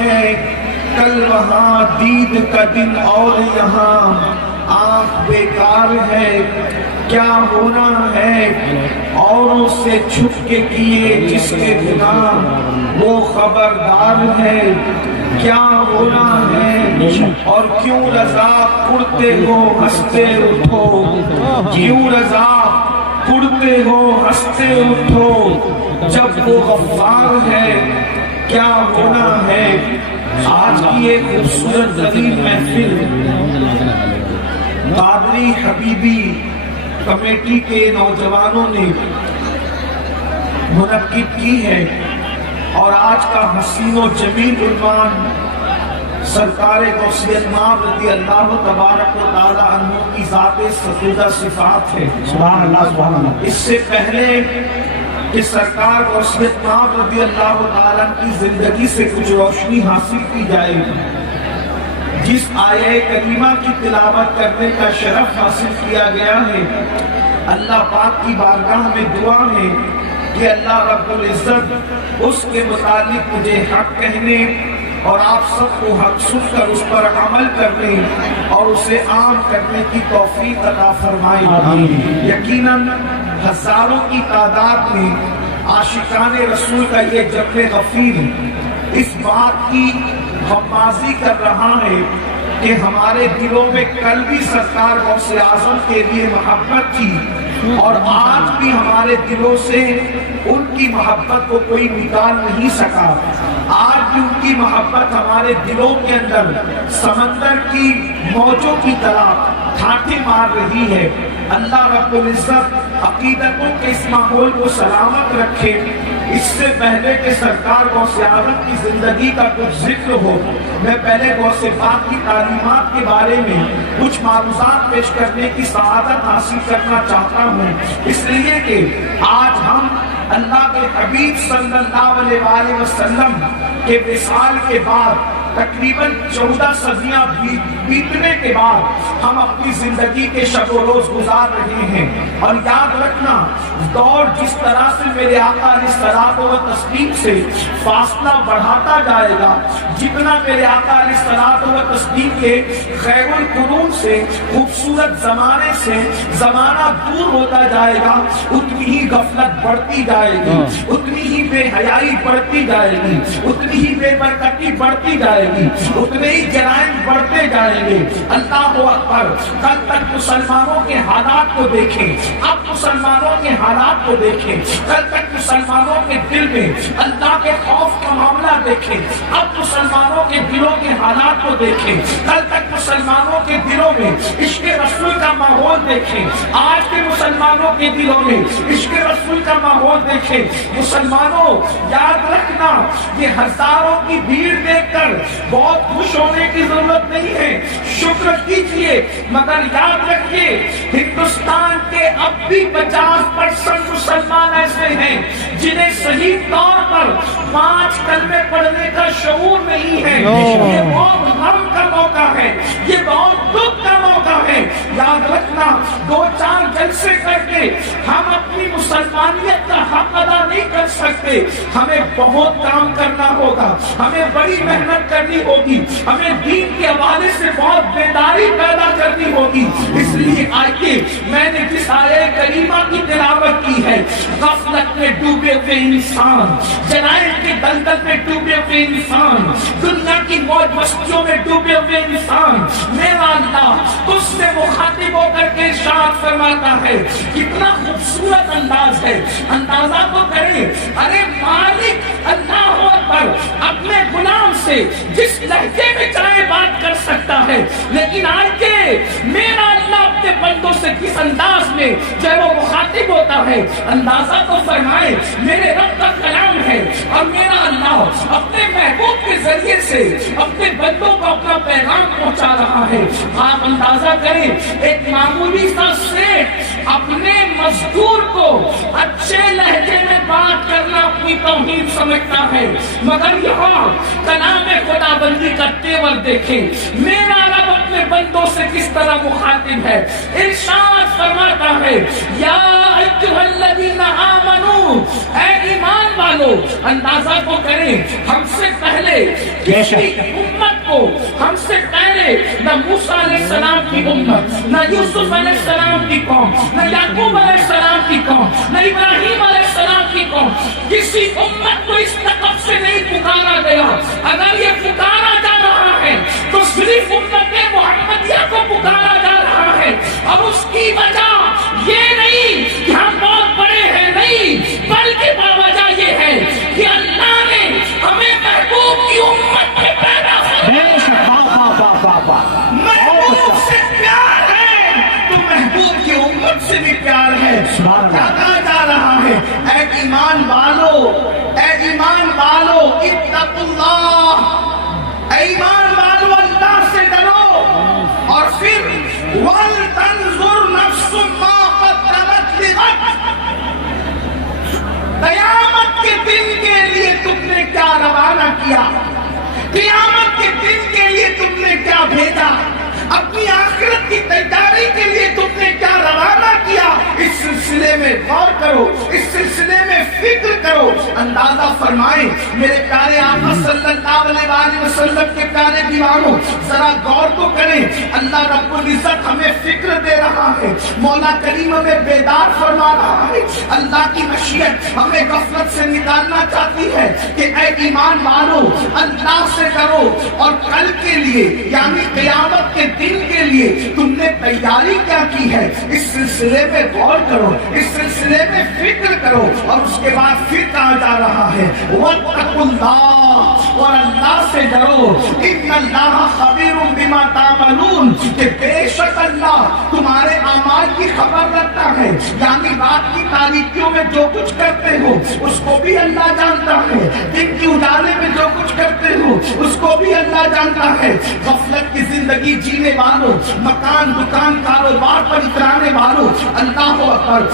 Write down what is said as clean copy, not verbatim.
ہے کل وہاں دید کا دن اور یہاں آنکھ بیکار ہے کیا ہونا ہے اوروں سے چھپ کے کیے جس کے گناہ وہ خبردار ہے کیا ہونا ہے اور کیوں رضا پڑھتے ہو ہنستے اٹھو کیوں رضا پڑھتے ہو ہنستے اٹھو جب وہ غفار ہے کیا ہونا ہے آج کی ایک خوبصورت غریب محفل قادری حبیبی کمیٹی کے نوجوانوں نے منعقد کی ہے اور آج کا حسین و جمیل عنوان سرکار غوثیت مآب رضی اللہ تبارک و تعالی عنہ کی ذات ستودہ صفات ہے سبحان اللہ سبحان اللہ۔ اس سے پہلے کہ سرکار غوثیت مآب رضی اللہ تعالیٰ کی زندگی سے کچھ روشنی حاصل کی جائے جس آیہ کریمہ کی تلاوت کرنے کا شرف حاصل کیا گیا ہے اللہ پاک کی بارگاہ میں دعا ہے کہ اللہ رب العزت اس کے متعلق مجھے حق کہنے اور آپ سب کو حق سن کر اس پر عمل کرنے اور اسے عام کرنے کی توفیق عطا فرمائے۔ یقیناً ہزاروں کی تعداد میں عاشقان رسول کا یہ جمع غفیر اس بات کی غمازی کر رہا ہے کہ ہمارے دلوں میں کل بھی سرکار غوث اعظم کے لیے محبت تھی اور آج بھی ہمارے دلوں سے ان کی محبت کو کوئی نکال نہیں سکا۔ آج بھی ان کی محبت ہمارے دلوں کے اندر سمندر کی موجوں کی طرح ٹھاٹھیں مار رہی ہے۔ اللہ رب العزت عقیدتوں کے اس ماحول کو سلامت رکھے۔ اس سے پہلے کہ سرکار غوث اعظم کی زندگی کا کچھ ذکر ہو میں پہلے غوث پاک کی تعلیمات کے بارے میں کچھ معروضات پیش کرنے کی سعادت حاصل کرنا چاہتا ہوں، اس لیے کہ آج ہم اللہ کے حبیب صلی اللہ علیہ وآلہ وسلم کے وصال کے بعد تقریباً 14 صدیاں بیتنے کے بعد ہم اپنی زندگی کے شب و روز گزار رہے ہیں، اور یاد رکھنا دور جس طرح سے میرے آقا علیہ الصلوۃ والتسلیم سے فاصلہ بڑھاتا جائے گا، جتنا میرے آقا علیہ الصلوۃ والتسلیم کے خیر القرون سے خوبصورت زمانے سے زمانہ دور ہوتا جائے گا اتنی ہی غفلت بڑھتی جائے گی، اتنی ہی بے حیائی بڑھتی جائے گی، اتنی ہی بے برکتی بڑھتی جائے گی، اتنے ہی جرائم بڑھتے جائیں گے۔ اللہ اکبر۔ کل تک مسلمانوں کے حالات کو دیکھیں، اب مسلمانوں کے حالات کو دیکھیں۔ کل تک مسلمانوں کے دل میں اللہ کے خوف کا معاملہ دیکھیں، اب مسلمانوں کے دلوں کے حالات کو دیکھیں۔ کل تک مسلمانوں کے دلوں میں عشق رسول کا ماحول دیکھیں، آج کے مسلمانوں کے دلوں میں عشق رسول کا ماحول دیکھیں۔ مسلمانوں یاد رکھنا یہ ہزاروں کی بھیڑ دیکھ کر بہت خوش ہونے کی ضرورت نہیں ہے، شکر کیجئے، مگر یاد رکھیے ہندوستان کے اب بھی 50% مسلمان ایسے ہیں جنہیں صحیح طور پر 5 کلمے پڑھنے کا شعور نہیں ہے۔ یہ بہت غم کا موقع ہے، یہ بہت دکھ کا موقع ہے۔ یاد رکھنا 2-4 جلسے کر کے ہم اپنی مسلمانیت کا حق ادا نہیں کر سکتے، ہمیں بہت کام کرنا ہوگا، ہمیں بڑی محنت کرنی ہوگی، ہمیں دین کے حوالے سے بہت بیداری پیدا کرنی ہوگی۔ اس لیے آئیے میں نے جس آیہ کریمہ کی تلاوت کی ہے، غفلت میں ڈوبے ہوئے انسان، جرائم کے دلدل میں ڈوبے ہوئے انسان، دنیا کی موج مستیوں میں ڈوبے ہوئے انسان، میرا اللہ تجھ سے مخاطب ہو کر کے ارشاد فرماتا ہے، کتنا خوبصورت انداز ہے، اندازہ تو کریں، ارے مالک اللہ اکبر اپنے غلام سے جس لہجے میں چاہے بات کر سکتا ہے، لیکن آج کے میرا اللہ اپنے بندوں سے کس انداز میں جو ہے وہ مخاطب ہوتا ہے، اندازہ تو فرمائے۔ میرے رب کا کلام ہے اور میرا اللہ اپنے محبوب کے ذریعے سے اپنے بندوں کو اپنا پیغام پہنچا رہا ہے۔ آپ اندازہ کریں، ایک معمولی سا سیٹ اپنے مزدور کو اچھے لہجے میں بات کرنا اپنی توہین سمجھتا ہے، مگر یہاں کلام خدا بندی کا تیور دیکھیں، میرا رب اپنے بندوں سے کس طرح مخاطب ہے. ارشاد فرماتا ہے یا ایھا الذین آمنو، اے ایمان والو. اندازہ تو کریں ہم سے پہلے کسی امت کو، ہم سے پہلے نہ موسیٰ علیہ السلام کی امت، نہ یوسف علیہ السلام کی قوم، نہ یعقوب علیہ السلام کی قوم، نہ ابراہیم علیہ السلام کی قوم، کسی امت کو اس لقب سے نہیں پکارا گیا. اگر یہ پکارا جا رہا ہے تو صرف امت محمدیہ کو پکارا جا رہا ہے. اور اس کی وجہ یہ نہیں کہ ہم بہت بڑے ہیں، نہیں، بلکہ وجہ یہ ہے کہ اللہ نے ہمیں محبوب کی امت میں پیدا محبوب سے پیار ہے تو محبوب کی امت سے بھی پیار ہے. کہا جا رہا ہے اے ایمان والو، اے ایمان والو اتقوا اللہ، اے ایمان والو اللہ سے ڈرو. اور پھر وَلْتَنْظُرْ نَفْسٌ مَا قَدَّمَتْ لِغَدٍ، قیامت کے دن کے لیے تم نے کیا روانہ کیا، قیامت کے دن کے لیے تم نے کیا بھیجا، اپنی آخرت کی تیاری کے لیے تم نے کیا روانہ کیا. اس سلسلے میں غور کرو، اس سلسلے میں فکر کرو. اندازہ فرمائیں میرے پیارے آقا صلی اللہ علیہ وآلہ وسلم کے پیارے دیوانوں، ذرا غور تو کریں. اللہ رب العزت ہمیں فکر دے رہا ہے، مولا کریم ہمیں بیدار فرما رہا ہے. اللہ کی مشیت ہمیں غفلت سے نکالنا چاہتی ہے کہ اے ایمان والو اللہ سے ڈرو، اور کل کے لیے یعنی قیامت کے دن کے لیے تم نے تیاری کیا کی ہے. اس سلسلے میں غور کرو، اس سلسلے میں فکر کرو. اور اس کے بعد پھر کہا جا رہا ہے وَاتَّقُوا اللَّهَ، اور اللہ سے ڈرو. إِنَّ اللَّهَ خَبِيرٌ بِمَا تَعْمَلُونَ، کہ بے شک اللہ تمہارے اعمال کی خبر رکھتا ہے. یعنی رات کی تاریکیوں میں جو کچھ کرتے ہو اس کو بھی اللہ جانتا ہے، دن کی اجالے میں جو کچھ کرتے ہو اس کو بھی اللہ جانتا ہے. غفلت کی زندگی جینے والوں، مکان دکان کاروبار پر اترانے والوں، اللہ اکبر.